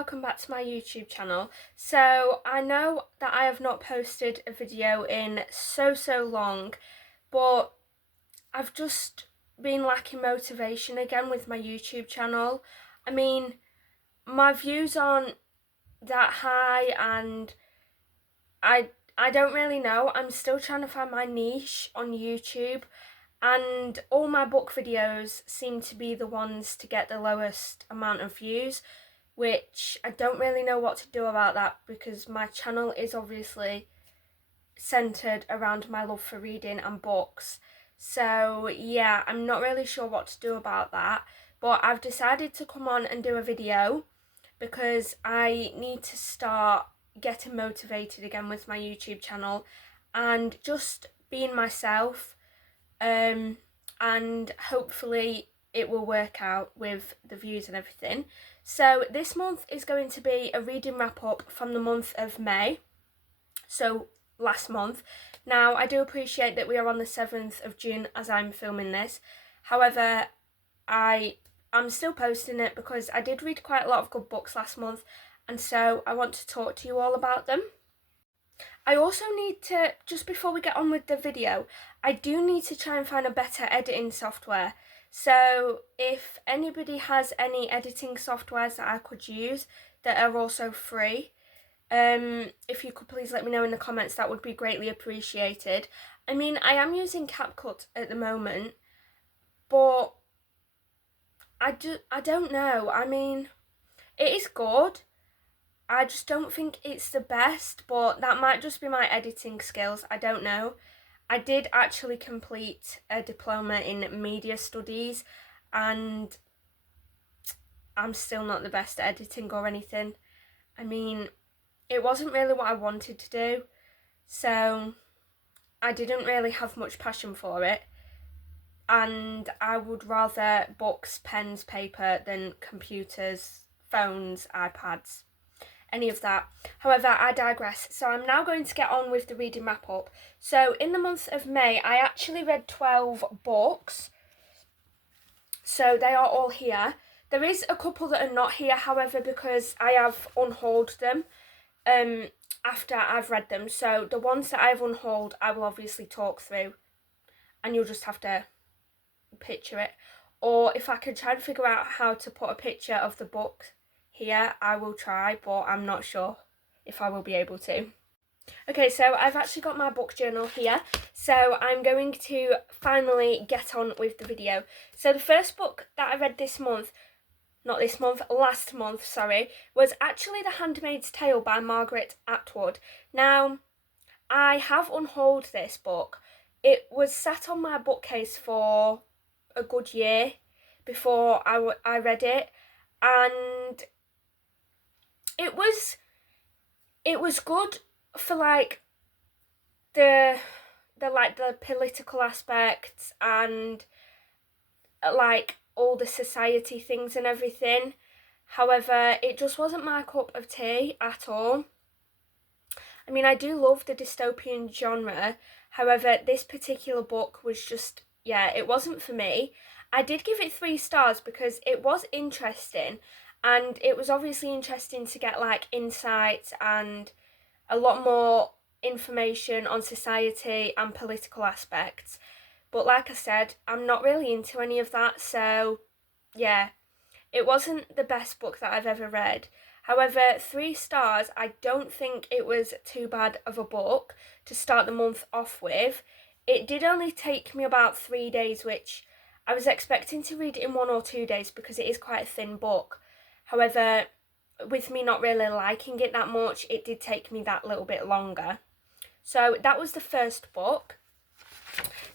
welcome back to my YouTube channel. So I know that I have not posted a video in so long, but I've just been lacking motivation again with my YouTube channel. I mean, my views aren't that high and I don't really know. I'm still trying to find my niche on YouTube, and all my book videos seem to be the ones to get the lowest amount of views, which I don't really know what to do about that because my channel is obviously centered around my love for reading and books. So yeah, I'm not really sure what to do about that, but I've decided to come on and do a video because I need to start getting motivated again with my YouTube channel and just being myself, and hopefully it will work out with the views and everything. So this month is going to be a reading wrap up from the month of May, so last month. Now I do appreciate that we are on the 7th of June as I'm filming this, however I'm still posting it because I did read quite a lot of good books last month, and so I want to talk to you all about them. I also need to, just before we get on with the video, I do need to try and find a better editing software. So if anybody has any editing softwares that I could use that are also free, if you could please let me know in the comments, that would be greatly appreciated. I mean, I am using CapCut at the moment, but I don't know. I mean, it is good. I just don't think it's the best, but that might just be my editing skills. I don't know. I did actually complete a diploma in media studies, and I'm still not the best at editing or anything. I mean, it wasn't really what I wanted to do, so I didn't really have much passion for it, and I would rather books, pens, paper than computers, phones, iPads, any of that. However, I digress. So I'm now going to get on with the reading wrap up. So in the month of May, I actually read 12 books. So they are all here. There is a couple that are not here, however, because I have unhauled them after I've read them. So the ones that I've unhauled, I will obviously talk through, and you'll just have to picture it. Or if I can try and figure out how to put a picture of the book here, I will try, but I'm not sure if I will be able to. Okay, so I've actually got my book journal here, so I'm going to finally get on with the video. So the first book that I read last month, sorry, was actually The Handmaid's Tale by Margaret Atwood. Now, I have unhauled this book. It was sat on my bookcase for a good year before I read it, and it was good for like the political aspects and like all the society things and everything. However, it just wasn't my cup of tea at all. I mean, I do love the dystopian genre. However, this particular book was just, yeah, it wasn't for me. I did give it 3 stars because it was interesting, and it was obviously interesting to get like insights and a lot more information on society and political aspects. But like I said, I'm not really into any of that, so yeah, it wasn't the best book that I've ever read. However, 3 stars, I don't think it was too bad of a book to start the month off with. It did only take me about 3 days, which I was expecting to read it in 1 or 2 days because it is quite a thin book. However, with me not really liking it that much, it did take me that little bit longer. So that was the first book.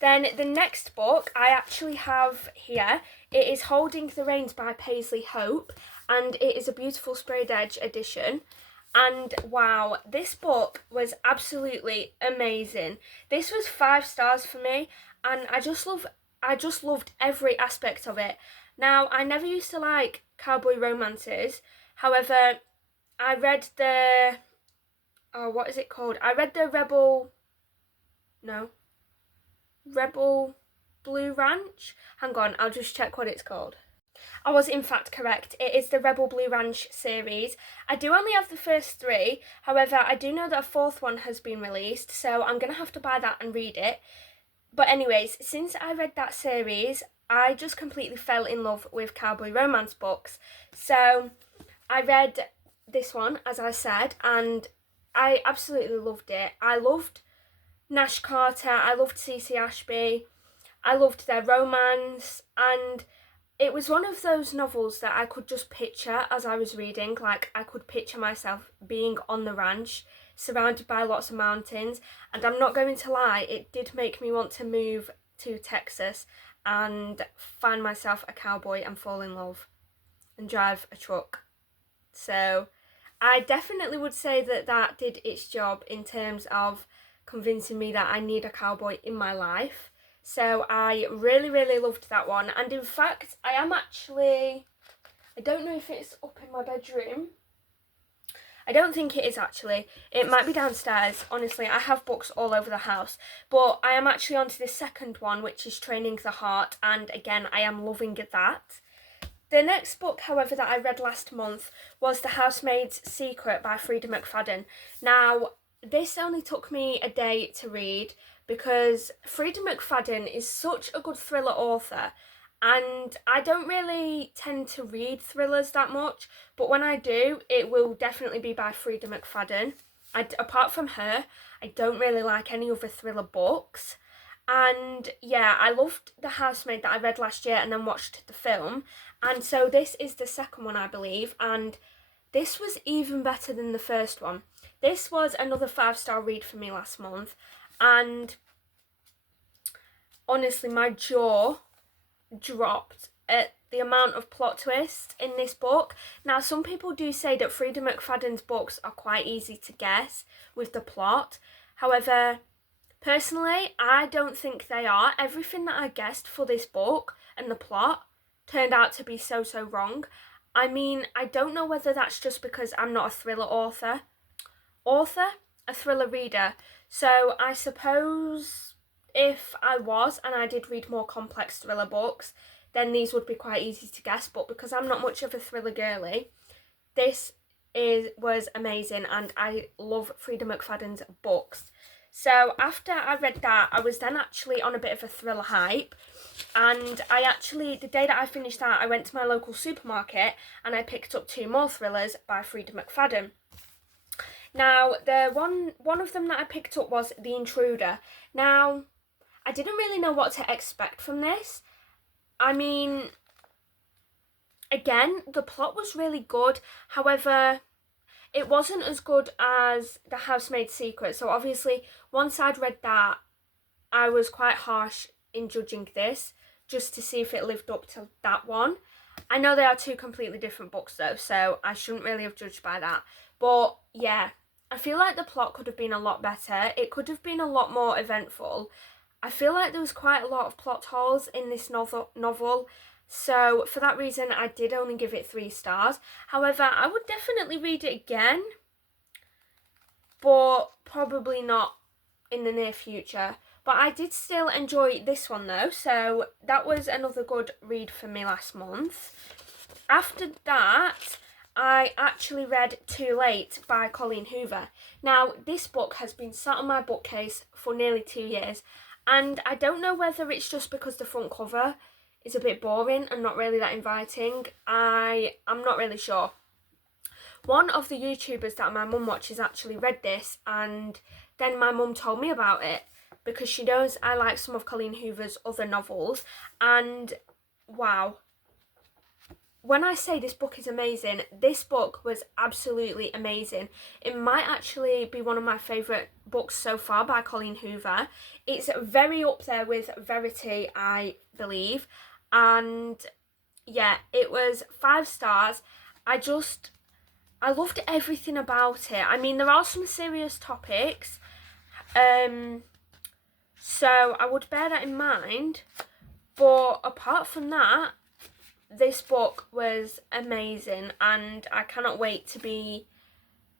Then the next book I actually have here. It is Holding the Reins by Paisley Hope, and it is a beautiful sprayed edge edition. And wow, this book was absolutely amazing. This was 5 stars for me, and I just loved every aspect of it. Now, I never used to like cowboy romances. However, I read the, what is it called? I read the Rebel Blue Ranch. Hang on, I'll just check what it's called. I was in fact correct. It is the Rebel Blue Ranch series. I do only have the first 3, however, I do know that a 4th one has been released, so I'm going to have to buy that and read it. But anyways, since I read that series, I just completely fell in love with cowboy romance books. So I read this one, as I said, and I absolutely loved it. I loved Nash Carter, I loved Cece Ashby, I loved their romance, and it was one of those novels that I could just picture as I was reading. Like, I could picture myself being on the ranch, surrounded by lots of mountains, and I'm not going to lie, it did make me want to move to Texas and find myself a cowboy and fall in love and drive a truck. So I definitely would say that that did its job in terms of convincing me that I need a cowboy in my life. So I really, really loved that one. And in fact, I don't know if it's up in my bedroom. I don't think it is actually. It might be downstairs. Honestly, I have books all over the house. But I am actually on to the second one, which is Training the Heart. And again, I am loving that. The next book, however, that I read last month was The Housemaid's Secret by Frida McFadden. Now, this only took me a day to read because Frida McFadden is such a good thriller author, and I don't really tend to read thrillers that much, but when I do, it will definitely be by Frida McFadden. Apart from her, I don't really like any other thriller books. And yeah, I loved The Housemaid that I read last year and then watched the film. And so this is the second one, I believe, and this was even better than the first one. This was another 5-star read for me last month, and honestly, my jaw dropped at the amount of plot twists in this book. Now, some people do say that Frida McFadden's books are quite easy to guess with the plot. However, personally, I don't think they are. Everything that I guessed for this book and the plot turned out to be so wrong. I mean, I don't know whether that's just because I'm not a thriller author, a thriller reader. So I suppose if I was and I did read more complex thriller books, then these would be quite easy to guess. But because I'm not much of a thriller girly, this was amazing, and I love Frida McFadden's books. So after I read that, I was then actually on a bit of a thriller hype, and the day that I finished that, I went to my local supermarket and I picked up 2 more thrillers by Frida McFadden. Now, the one of them that I picked up was The Intruder. Now, I didn't really know what to expect from this. I mean, again, the plot was really good. However, it wasn't as good as The Housemaid's Secret. So obviously, once I'd read that, I was quite harsh in judging this, just to see if it lived up to that one. I know they are 2 completely different books though, so I shouldn't really have judged by that. But yeah, I feel like the plot could have been a lot better. It could have been a lot more eventful. I feel like there was quite a lot of plot holes in this novel. So for that reason, I did only give it 3 stars. However, I would definitely read it again, but probably not in the near future. But I did still enjoy this one though, so that was another good read for me last month. After that, I actually read Too Late by Colleen Hoover. Now, this book has been sat on my bookcase for nearly 2 years, and I don't know whether it's just because the front cover is a bit boring and not really that inviting. I'm not really sure. One of the YouTubers that my mum watches actually read this, and then my mum told me about it because she knows I like some of Colleen Hoover's other novels, and wow. When I say this book is amazing, this book was absolutely amazing. It might actually be one of my favourite books so far by Colleen Hoover. It's very up there with Verity, I believe. And yeah, it was 5 stars. I loved everything about it. I mean, there are some serious topics, so I would bear that in mind. But apart from that, this book was amazing, and I cannot wait to be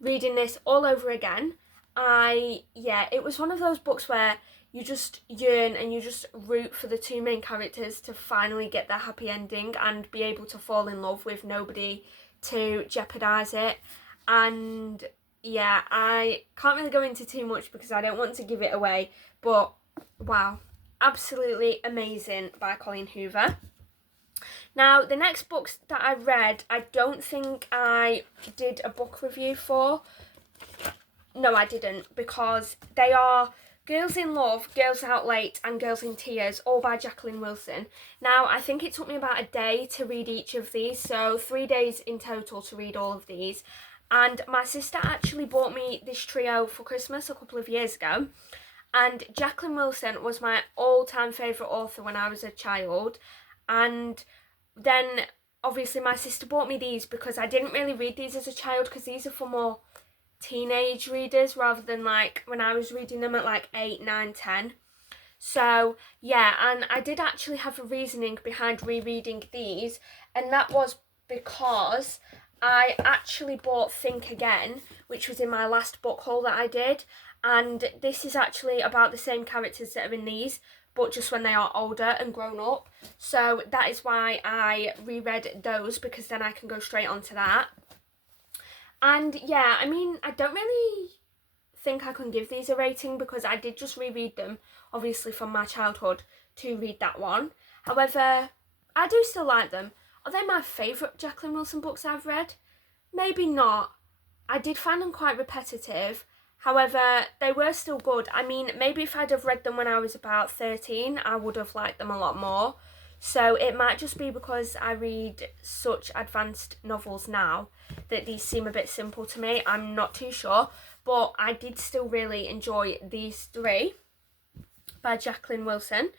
reading this all over again. It was one of those books where you just yearn and you just root for the two main characters to finally get their happy ending and be able to fall in love with nobody to jeopardise it. And yeah, I can't really go into too much because I don't want to give it away, but wow, absolutely amazing by Colleen Hoover. Now, the next books that I read, I don't think I did a book review for. No, I didn't, because they are Girls in Love, Girls Out Late and Girls in Tears, all by Jacqueline Wilson. Now, I think it took me about a day to read each of these, so 3 days in total to read all of these. And my sister actually bought me this trio for Christmas a couple of years ago. And Jacqueline Wilson was my all-time favourite author when I was a child. And then, obviously, my sister bought me these because I didn't really read these as a child, because these are for more teenage readers rather than like when I was reading them at like 8, 9, 10. So yeah, and I did actually have a reasoning behind rereading these, and that was because I actually bought Think Again, which was in my last book haul that I did, and this is actually about the same characters that are in these, but just when they are older and grown up. So that is why I reread those, because then I can go straight onto that. And yeah, I mean, I don't really think I can give these a rating because I did just reread them, obviously from my childhood, to read that one. However, I do still like them. Are they my favourite Jacqueline Wilson books I've read? Maybe not. I did find them quite repetitive. However, they were still good. I mean, maybe if I'd have read them when I was about 13, I would have liked them a lot more. So it might just be because I read such advanced novels now that these seem a bit simple to me. I'm not too sure, but I did still really enjoy these three by Jacqueline Wilson.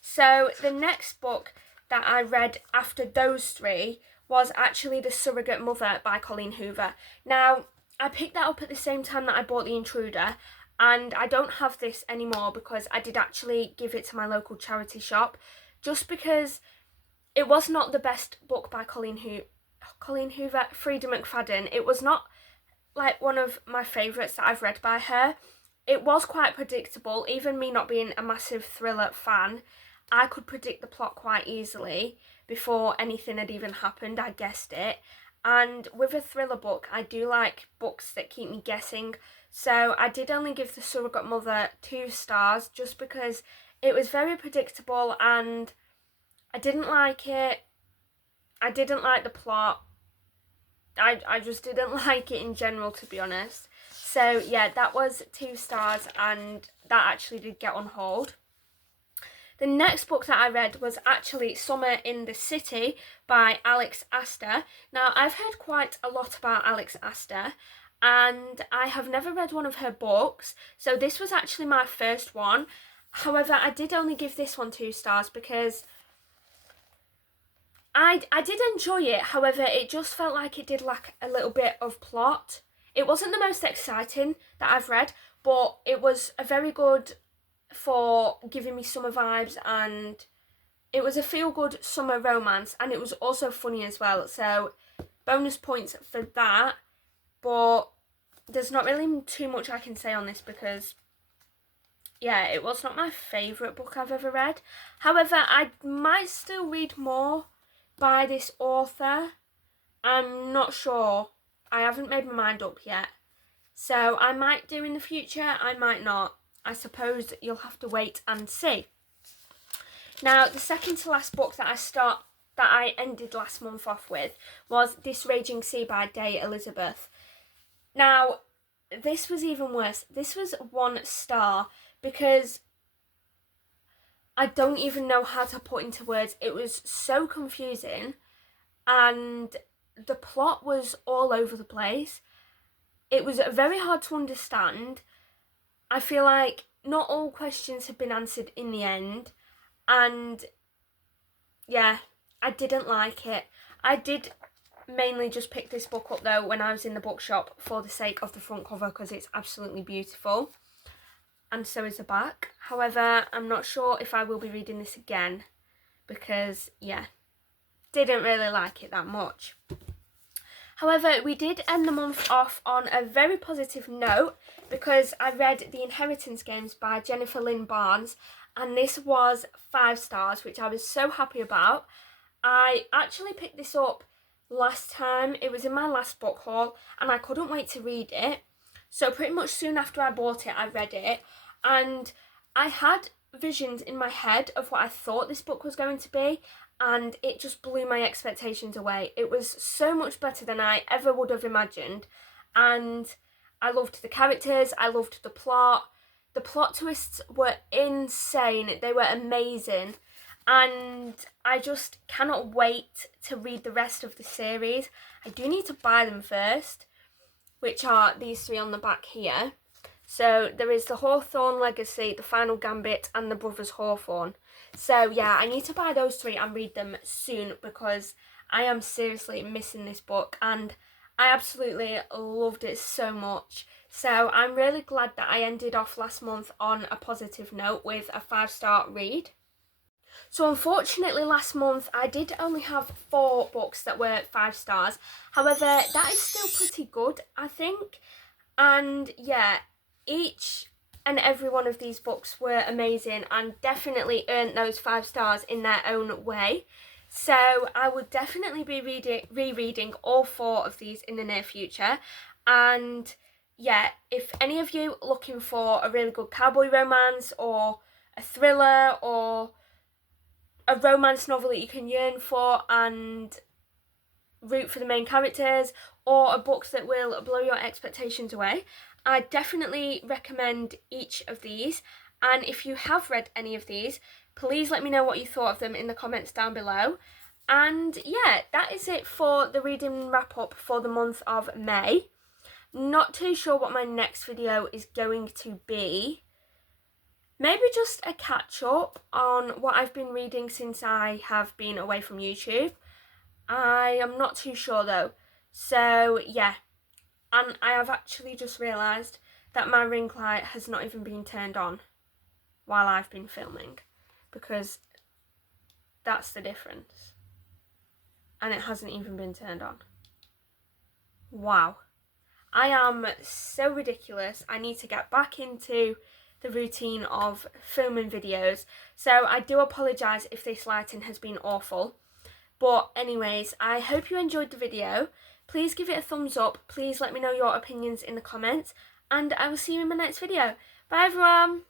So the next book that I read after those three was actually The Surrogate Mother by Colleen Hoover. Now, I picked that up at the same time that I bought The Intruder, and I don't have this anymore because I did actually give it to my local charity shop, just because it was not the best book by Colleen Hoover, Freida McFadden. It was not like one of my favourites that I've read by her. It was quite predictable. Even me not being a massive thriller fan, I could predict the plot quite easily before anything had even happened. I guessed it. And with a thriller book, I do like books that keep me guessing. So I did only give The Surrogate Mother 2 stars just because it was very predictable and I didn't like it. I didn't like the plot. I just didn't like it in general, to be honest. So yeah, that was 2 stars, and that actually did get on hold. The next book that I read was actually Summer in the City by Alex Aster. Now, I've heard quite a lot about Alex Aster, and I have never read one of her books, so this was actually my first one. However, I did only give this one 2 stars because I did enjoy it. However, it just felt like it did lack a little bit of plot. It wasn't the most exciting that I've read, but it was a very good for giving me summer vibes, and it was a feel-good summer romance, and it was also funny as well. So bonus points for that, but there's not really too much I can say on this because yeah, it was not my favourite book I've ever read. However, I might still read more by this author. I'm not sure. I haven't made my mind up yet. So I might do in the future, I might not. I suppose you'll have to wait and see. Now, the second to last book that I ended last month off with was This Raging Sea by Day Elizabeth. Now, this was even worse. This was 1 star because I don't even know how to put into words. It was so confusing and the plot was all over the place. It was very hard to understand. I feel like not all questions have been answered in the end, and yeah, I didn't like it. I did mainly just pick this book up though when I was in the bookshop for the sake of the front cover because it's absolutely beautiful, and so is the back. However, I'm not sure if I will be reading this again because yeah, didn't really like it that much. However, we did end the month off on a very positive note because I read The Inheritance Games by Jennifer Lynn Barnes, and this was 5 stars, which I was so happy about. I actually picked this up last time. It was in my last book haul and I couldn't wait to read it. So pretty much soon after I bought it, I read it, and I had visions in my head of what I thought this book was going to be, and it just blew my expectations away. It was so much better than I ever would have imagined, and I loved the characters, I loved the plot. The plot twists were insane, they were amazing, and I just cannot wait to read the rest of the series. I do need to buy them first, which are these 3 on the back here. So there is the Hawthorne Legacy, the Final Gambit, and the Brothers Hawthorne. So yeah, I need to buy those 3 and read them soon because I am seriously missing this book and I absolutely loved it so much. So I'm really glad that I ended off last month on a positive note with a 5-star read. So unfortunately last month I did only have 4 books that were 5 stars. However, that is still pretty good, I think. And yeah, each and every one of these books were amazing and definitely earned those 5 stars in their own way. So I would definitely be rereading all 4 of these in the near future. And yeah, if any of you are looking for a really good cowboy romance or a thriller or a romance novel that you can yearn for and root for the main characters, or a book that will blow your expectations away, I definitely recommend each of these. And if you have read any of these, please let me know what you thought of them in the comments down below. And yeah, that is it for the reading wrap up for the month of May. Not too sure what my next video is going to be. Maybe just a catch up on what I've been reading since I have been away from YouTube. I am not too sure though. So yeah, and I have actually just realised that my ring light has not even been turned on while I've been filming, because that's the difference. And it hasn't even been turned on. Wow. I am so ridiculous. I need to get back into the routine of filming videos. So I do apologise if this lighting has been awful. But anyways, I hope you enjoyed the video. Please give it a thumbs up. Please let me know your opinions in the comments. And I will see you in my next video. Bye everyone!